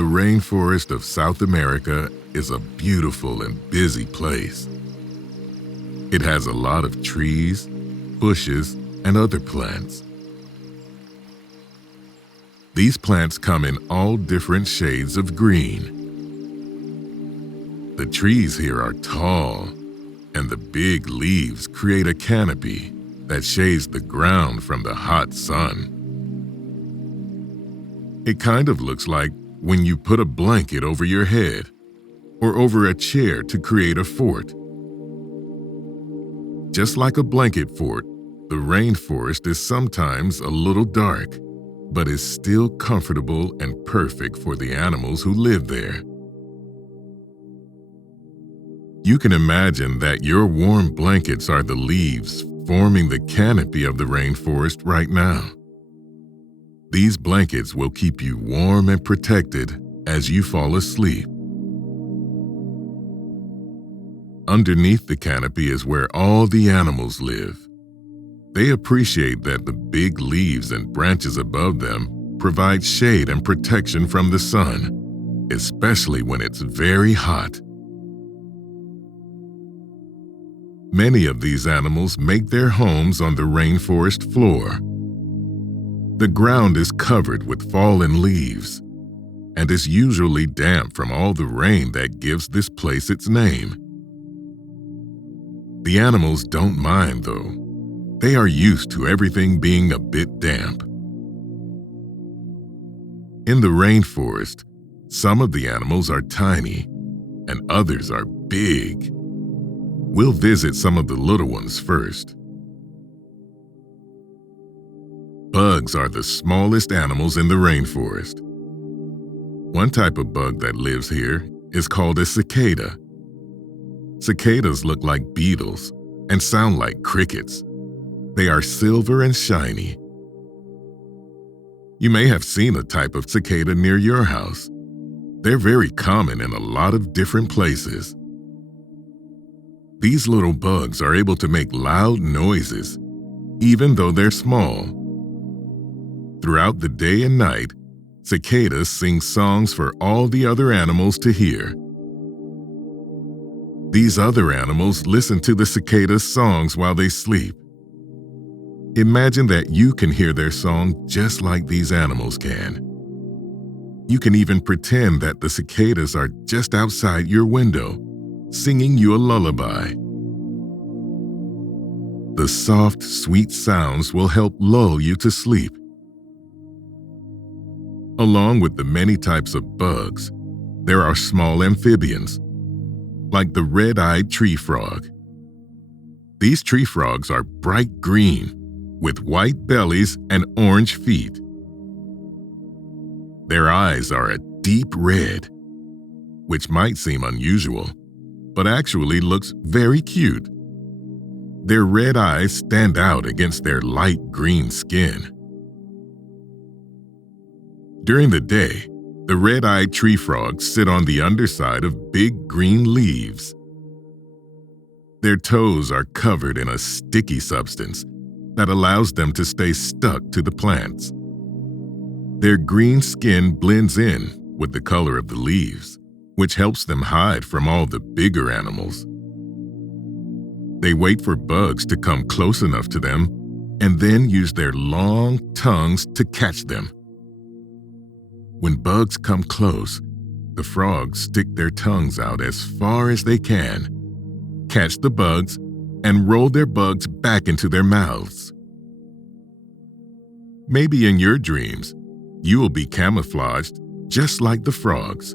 The rainforest of South America is a beautiful and busy place. It has a lot of trees, bushes, and other plants. These plants come in all different shades of green. The trees here are tall, and the big leaves create a canopy that shades the ground from the hot sun. It kind of looks like when you put a blanket over your head or over a chair to create a fort. Just like a blanket fort, the rainforest is sometimes a little dark, but is still comfortable and perfect for the animals who live there. You can imagine that your warm blankets are the leaves forming the canopy of the rainforest right now. These blankets will keep you warm and protected as you fall asleep. Underneath the canopy is where all the animals live. They appreciate that the big leaves and branches above them provide shade and protection from the sun, especially when it's very hot. Many of these animals make their homes on the rainforest floor. The ground is covered with fallen leaves and is usually damp from all the rain that gives this place its name. The animals don't mind, though. They are used to everything being a bit damp. In the rainforest, some of the animals are tiny and others are big. We'll visit some of the little ones first. Bugs are the smallest animals in the rainforest. One type of bug that lives here is called a cicada. Cicadas look like beetles and sound like crickets. They are silver and shiny. You may have seen a type of cicada near your house. They're very common in a lot of different places. These little bugs are able to make loud noises, even though they're small. Throughout the day and night, cicadas sing songs for all the other animals to hear. These other animals listen to the cicadas' songs while they sleep. Imagine that you can hear their song just like these animals can. You can even pretend that the cicadas are just outside your window, singing you a lullaby. The soft, sweet sounds will help lull you to sleep. Along with the many types of bugs, there are small amphibians, like the red-eyed tree frog. These tree frogs are bright green, with white bellies and orange feet. Their eyes are a deep red, which might seem unusual, but actually looks very cute. Their red eyes stand out against their light green skin. During the day, the red-eyed tree frogs sit on the underside of big green leaves. Their toes are covered in a sticky substance that allows them to stay stuck to the plants. Their green skin blends in with the color of the leaves, which helps them hide from all the bigger animals. They wait for bugs to come close enough to them and then use their long tongues to catch them. When bugs come close, the frogs stick their tongues out as far as they can, catch the bugs, and roll their bugs back into their mouths. Maybe in your dreams, you will be camouflaged just like the frogs.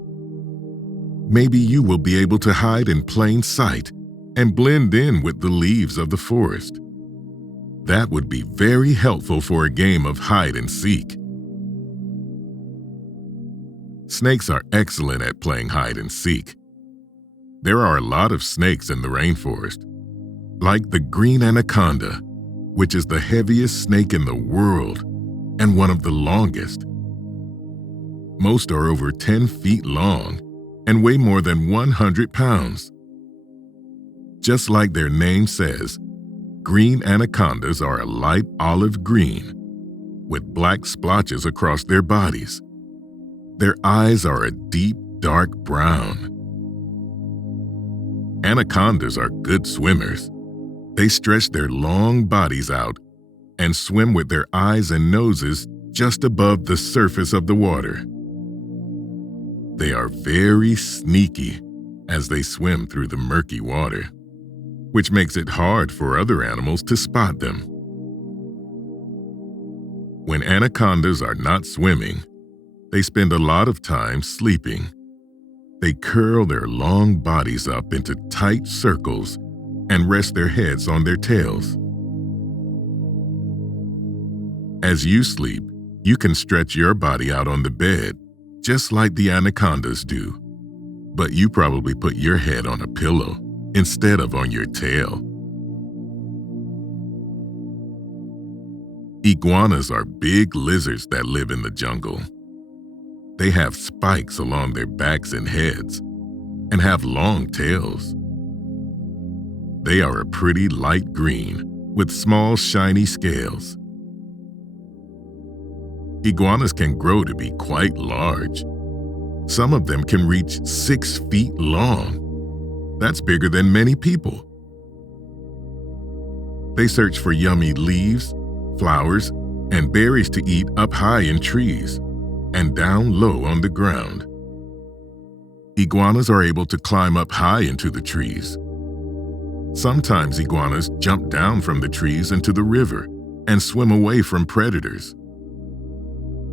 Maybe you will be able to hide in plain sight and blend in with the leaves of the forest. That would be very helpful for a game of hide and seek. Snakes are excellent at playing hide and seek. There are a lot of snakes in the rainforest, like the green anaconda, which is the heaviest snake in the world and one of the longest. Most are over 10 feet long and weigh more than 100 pounds. Just like their name says, green anacondas are a light olive green with black splotches across their bodies. Their eyes are a deep, dark brown. Anacondas are good swimmers. They stretch their long bodies out and swim with their eyes and noses just above the surface of the water. They are very sneaky as they swim through the murky water, which makes it hard for other animals to spot them. When anacondas are not swimming, they spend a lot of time sleeping. They curl their long bodies up into tight circles and rest their heads on their tails. As you sleep, you can stretch your body out on the bed, just like the anacondas do. But you probably put your head on a pillow instead of on your tail. Iguanas are big lizards that live in the jungle. They have spikes along their backs and heads and have long tails. They are a pretty light green with small shiny scales. Iguanas can grow to be quite large. Some of them can reach 6 feet long. That's bigger than many people. They search for yummy leaves, flowers, and berries to eat up high in trees and down low on the ground. Iguanas are able to climb up high into the trees. Sometimes iguanas jump down from the trees into the river and swim away from predators.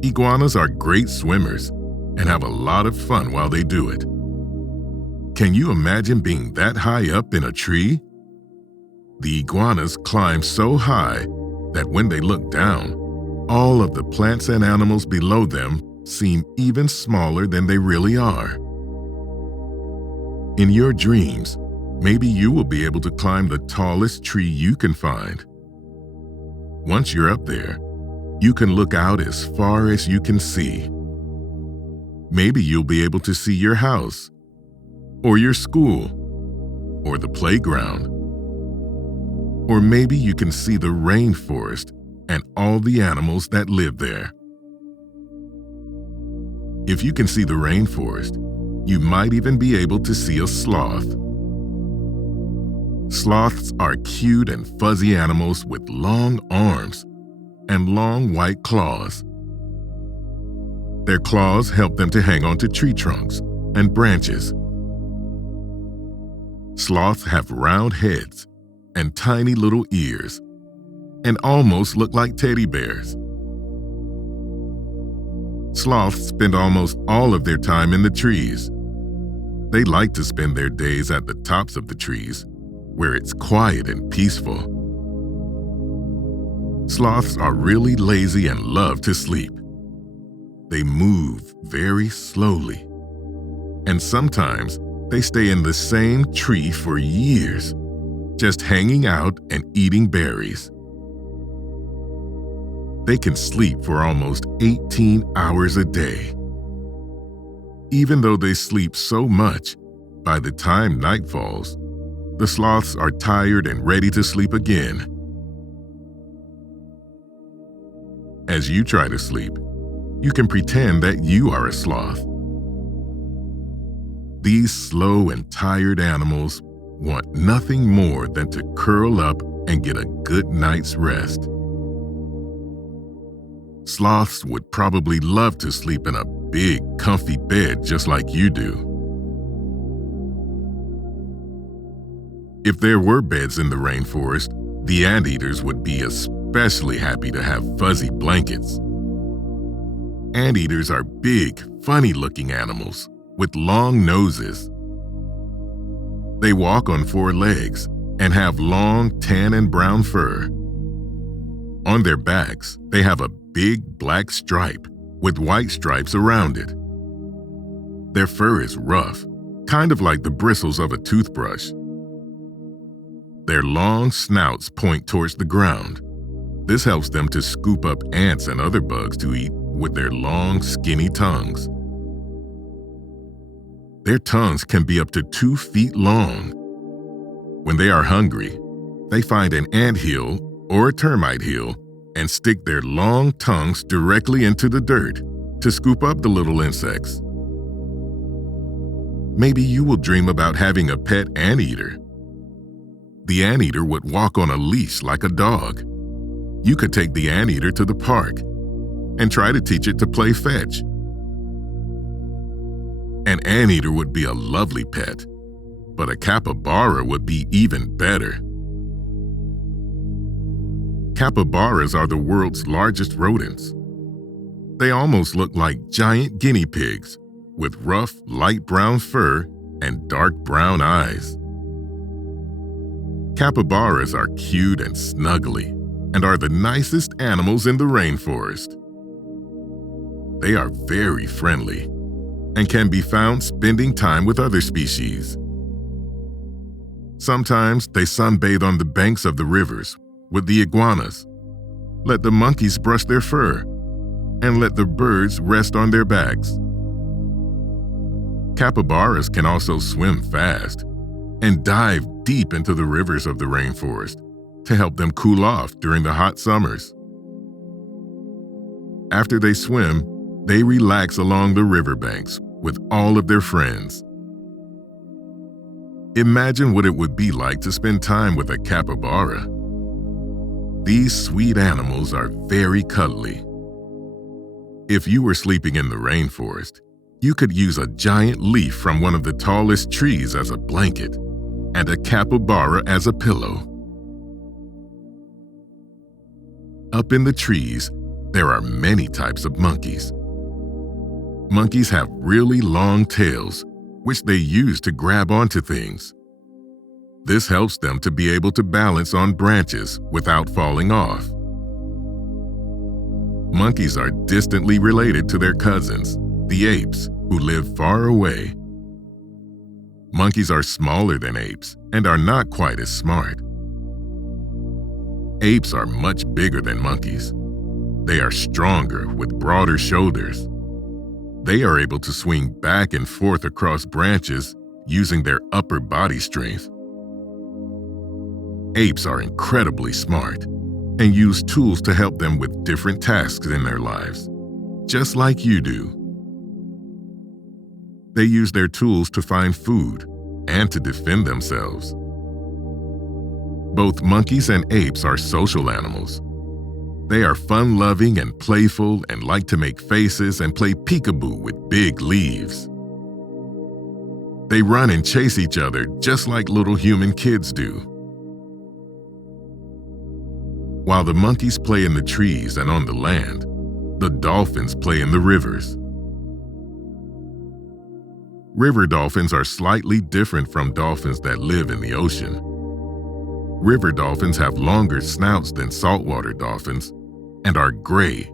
Iguanas are great swimmers and have a lot of fun while they do it. Can you imagine being that high up in a tree? The iguanas climb so high that when they look down, all of the plants and animals below them seem even smaller than they really are. In your dreams, maybe you will be able to climb the tallest tree you can find. Once you're up there, you can look out as far as you can see. Maybe you'll be able to see your house, or your school, or the playground. Or maybe you can see the rainforest and all the animals that live there. If you can see the rainforest, you might even be able to see a sloth. Sloths are cute and fuzzy animals with long arms and long white claws. Their claws help them to hang onto tree trunks and branches. Sloths have round heads and tiny little ears and almost look like teddy bears. Sloths spend almost all of their time in the trees. They like to spend their days at the tops of the trees, where it's quiet and peaceful. Sloths are really lazy and love to sleep. They move very slowly, and sometimes they stay in the same tree for years, just hanging out and eating berries. They can sleep for almost 18 hours a day. Even though they sleep so much, by the time night falls, the sloths are tired and ready to sleep again. As you try to sleep, you can pretend that you are a sloth. These slow and tired animals want nothing more than to curl up and get a good night's rest. Sloths would probably love to sleep in a big, comfy bed just like you do. If there were beds in the rainforest, the anteaters would be especially happy to have fuzzy blankets. Anteaters are big, funny-looking animals with long noses. They walk on 4 legs and have long tan and brown fur. On their backs, they have a big black stripe with white stripes around it. Their fur is rough, kind of like the bristles of a toothbrush. Their long snouts point towards the ground. This helps them to scoop up ants and other bugs to eat with their long, skinny tongues. Their tongues can be up to 2 feet long. When they are hungry, they find an ant hill or a termite hill and stick their long tongues directly into the dirt to scoop up the little insects. Maybe you will dream about having a pet anteater. The anteater would walk on a leash like a dog. You could take the anteater to the park and try to teach it to play fetch. An anteater would be a lovely pet, but a capybara would be even better. Capybaras are the world's largest rodents. They almost look like giant guinea pigs with rough, light brown fur and dark brown eyes. Capybaras are cute and snuggly and are the nicest animals in the rainforest. They are very friendly and can be found spending time with other species. Sometimes they sunbathe on the banks of the rivers with the iguanas, let the monkeys brush their fur, and let the birds rest on their backs. Capybaras can also swim fast and dive deep into the rivers of the rainforest to help them cool off during the hot summers. After they swim, they relax along the riverbanks with all of their friends. Imagine what it would be like to spend time with a capybara. These sweet animals are very cuddly. If you were sleeping in the rainforest, you could use a giant leaf from one of the tallest trees as a blanket and a capybara as a pillow. Up in the trees, there are many types of monkeys. Monkeys have really long tails, which they use to grab onto things. This helps them to be able to balance on branches without falling off. Monkeys are distantly related to their cousins, the apes, who live far away. Monkeys are smaller than apes and are not quite as smart. Apes are much bigger than monkeys. They are stronger with broader shoulders. They are able to swing back and forth across branches using their upper body strength. Apes are incredibly smart and use tools to help them with different tasks in their lives, just like you do. They use their tools to find food and to defend themselves. Both monkeys and apes are social animals. They are fun-loving and playful and like to make faces and play peekaboo with big leaves. They run and chase each other just like little human kids do. While the monkeys play in the trees and on the land, the dolphins play in the rivers. River dolphins are slightly different from dolphins that live in the ocean. River dolphins have longer snouts than saltwater dolphins and are gray,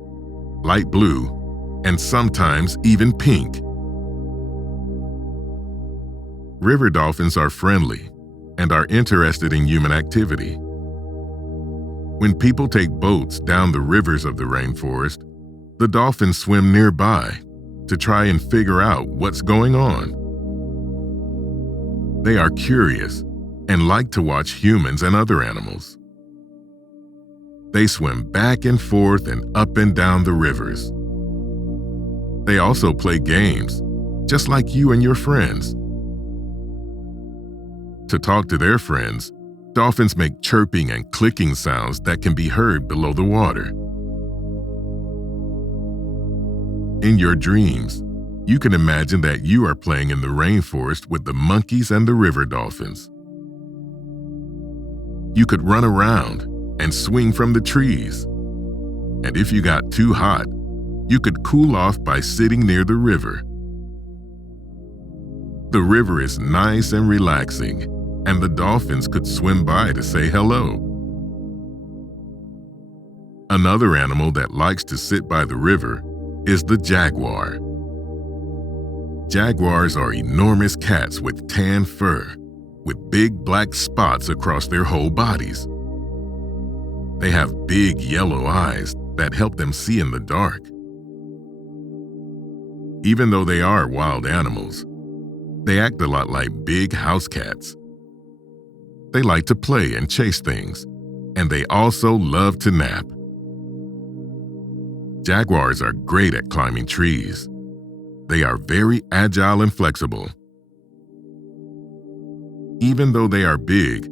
light blue, and sometimes even pink. River dolphins are friendly and are interested in human activity. When people take boats down the rivers of the rainforest, the dolphins swim nearby to try and figure out what's going on. They are curious and like to watch humans and other animals. They swim back and forth and up and down the rivers. They also play games, just like you and your friends. To talk to their friends, dolphins make chirping and clicking sounds that can be heard below the water. In your dreams, you can imagine that you are playing in the rainforest with the monkeys and the river dolphins. You could run around and swing from the trees. And if you got too hot, you could cool off by sitting near the river. The river is nice and relaxing, and the dolphins could swim by to say hello. Another animal that likes to sit by the river is the jaguar. Jaguars are enormous cats with tan fur, with big black spots across their whole bodies. They have big yellow eyes that help them see in the dark. Even though they are wild animals, they act a lot like big house cats. They like to play and chase things, and they also love to nap. Jaguars are great at climbing trees. They are very agile and flexible. Even though they are big,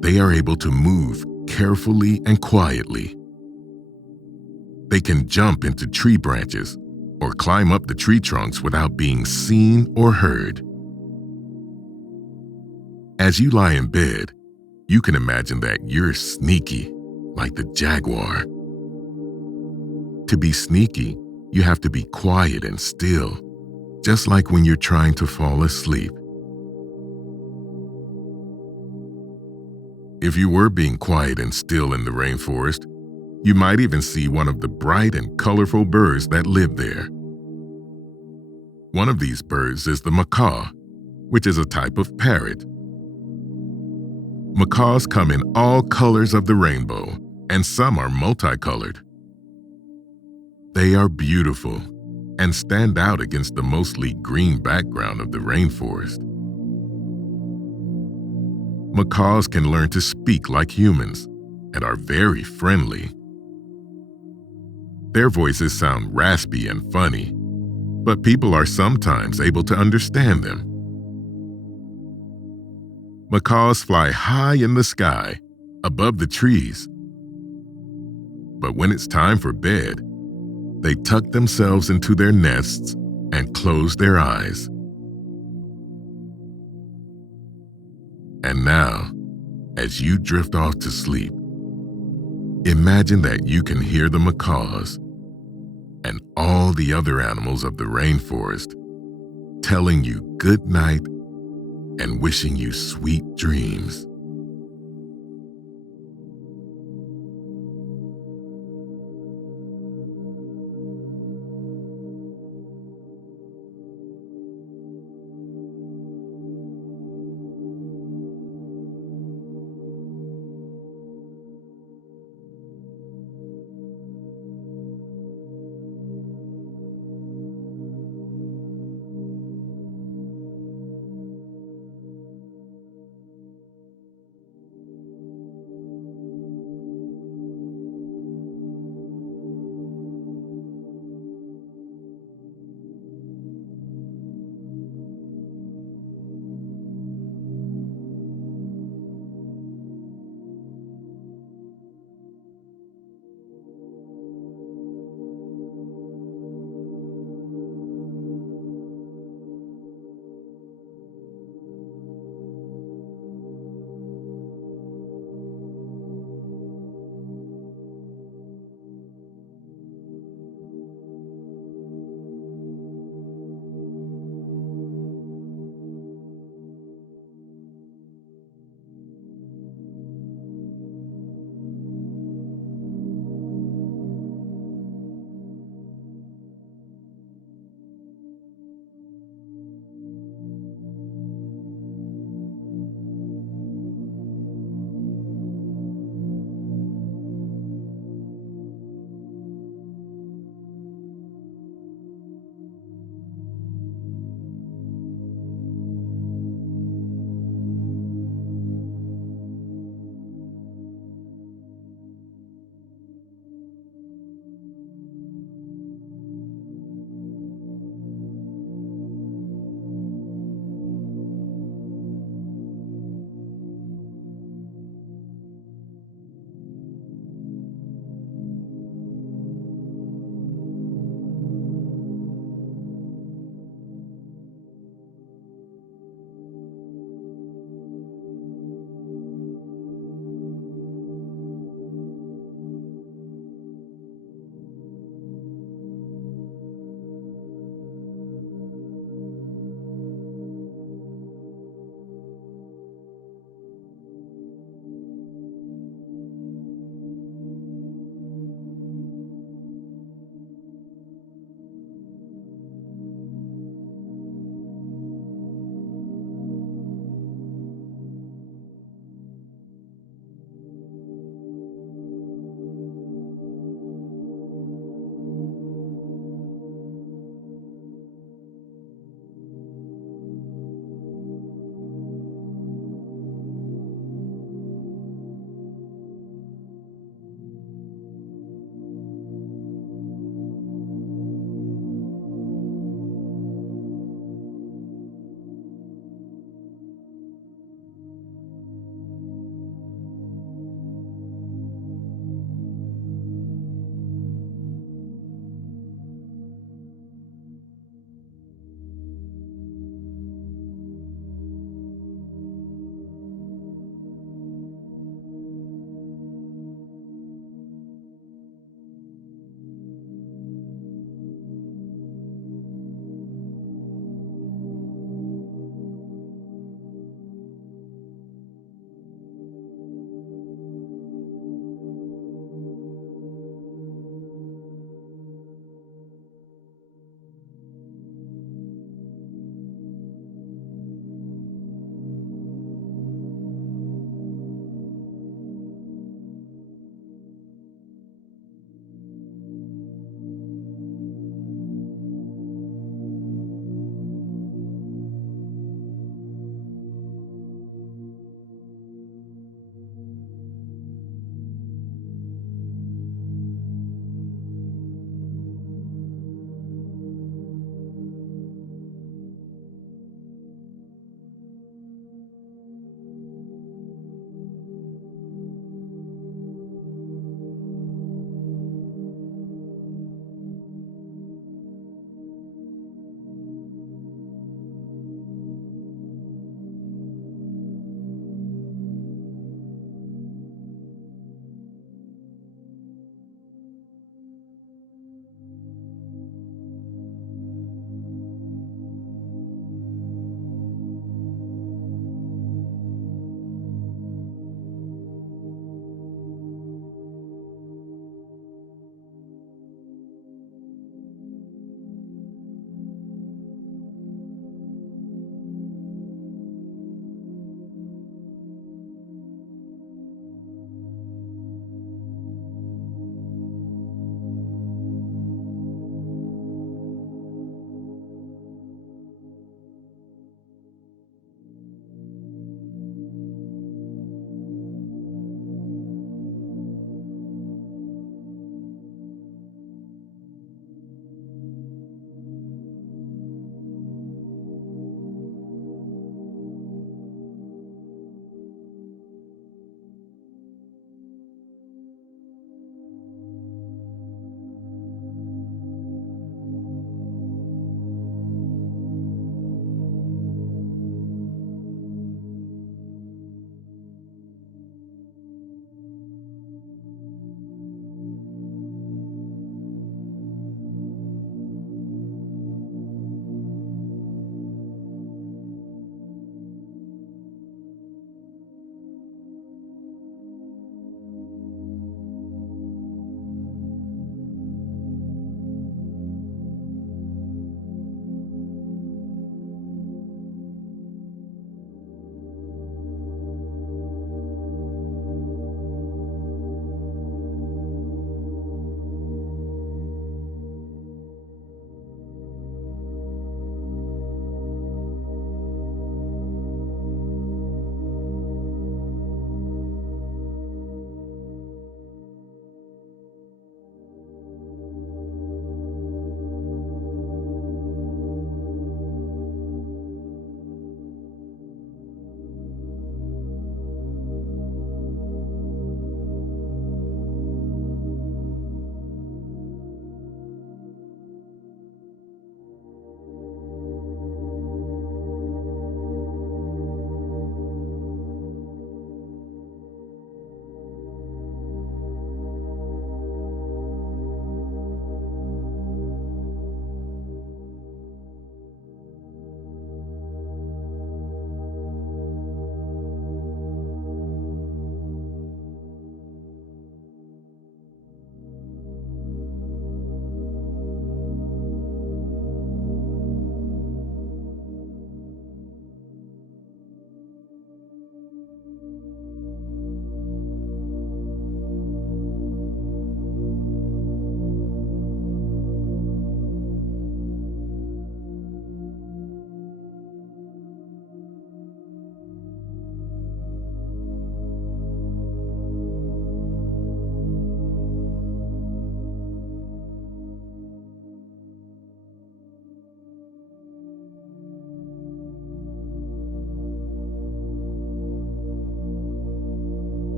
they are able to move carefully and quietly. They can jump into tree branches or climb up the tree trunks without being seen or heard. As you lie in bed, you can imagine that you're sneaky, like the jaguar. To be sneaky, you have to be quiet and still, just like when you're trying to fall asleep. If you were being quiet and still in the rainforest, you might even see one of the bright and colorful birds that live there. One of these birds is the macaw, which is a type of parrot. Macaws come in all colors of the rainbow, and some are multicolored. They are beautiful and stand out against the mostly green background of the rainforest. Macaws can learn to speak like humans and are very friendly. Their voices sound raspy and funny, but people are sometimes able to understand them. Macaws fly high in the sky, above the trees. But when it's time for bed, they tuck themselves into their nests and close their eyes. And now, as you drift off to sleep, imagine that you can hear the macaws and all the other animals of the rainforest telling you good night and wishing you sweet dreams.